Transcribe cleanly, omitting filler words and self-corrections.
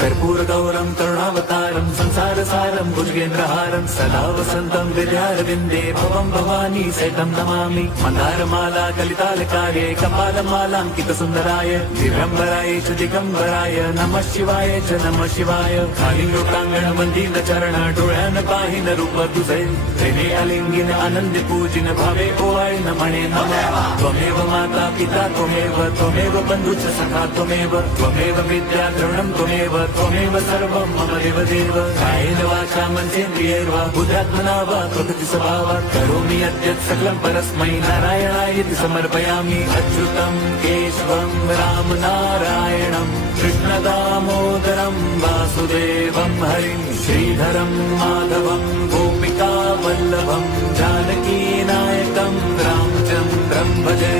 कर्पूर गौरम करुणावतारम संसार सारम भुजगेंद्रहारम सदा वसंतम विद्यारविंदे भवम भवानी सहितं नमामि मंदारमाला कलितालकार्ये कपालमालांकित सुंदराय दिव्यंबराय च दिगंबराय नमः शिवाय च नमः शिवाय खाली लोकांगण मंदिर चरण डोळ्यान पाहिन रूप तुझे प्रेमे आलिंगिन आनंद पूजिन भावे ओवाय न म्हणे नमः त्वमेव माता पिता त्वमेव बंधुच सखा त्वमेव विद्या द्रवणं त्वमेव सर्वं मम देवदेव कायेन वाचा मनसेन्द्रियैर्वा बुद्ध्यात्मना वा प्रकृति स्वभावात् करोमि यद्यत् सकलं परस्मै नारायणायति समर्पयामि अच्युतं केशवं राम नारायणं कृष्णदामोदरं वासुदेवं हरिं श्रीधरं माधवं गोपिका वल्लभं जानकी नायकं रामचन्द्रं भजे।